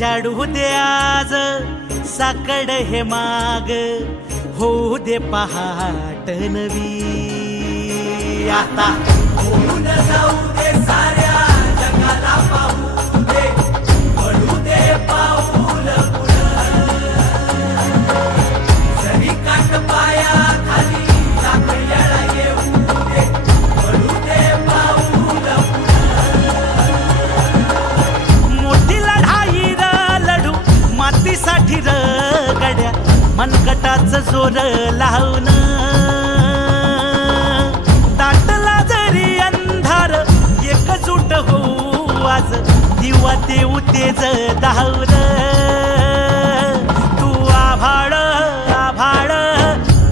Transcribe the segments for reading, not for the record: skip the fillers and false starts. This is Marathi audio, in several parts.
उजाडू दे आज साकड हे माग, होऊ दे पहाट नवी आता. होऊन जाऊ दे साऱ्या जगाला पाहू दे, पडू दे पाऊल पुढं. जरी काट पाया खाली टाकल्याला येऊ दे, पडू दे पाऊल पुढं. मोठी लढाई र लढू मातीसाठी र गड्या, मनगटाच जोर लावून. दाटला जरी अंधार एकजूट होऊ आज, दिवा देऊ तेज धावर. तू आभाळ आभाळ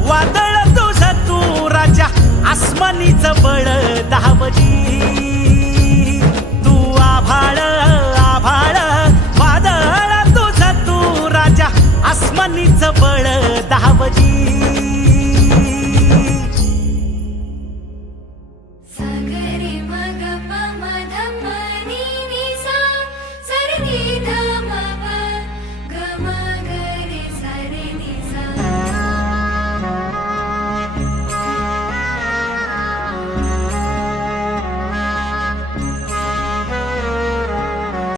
वादळ तुझ तू राजा, आसमानीच बळ धावली.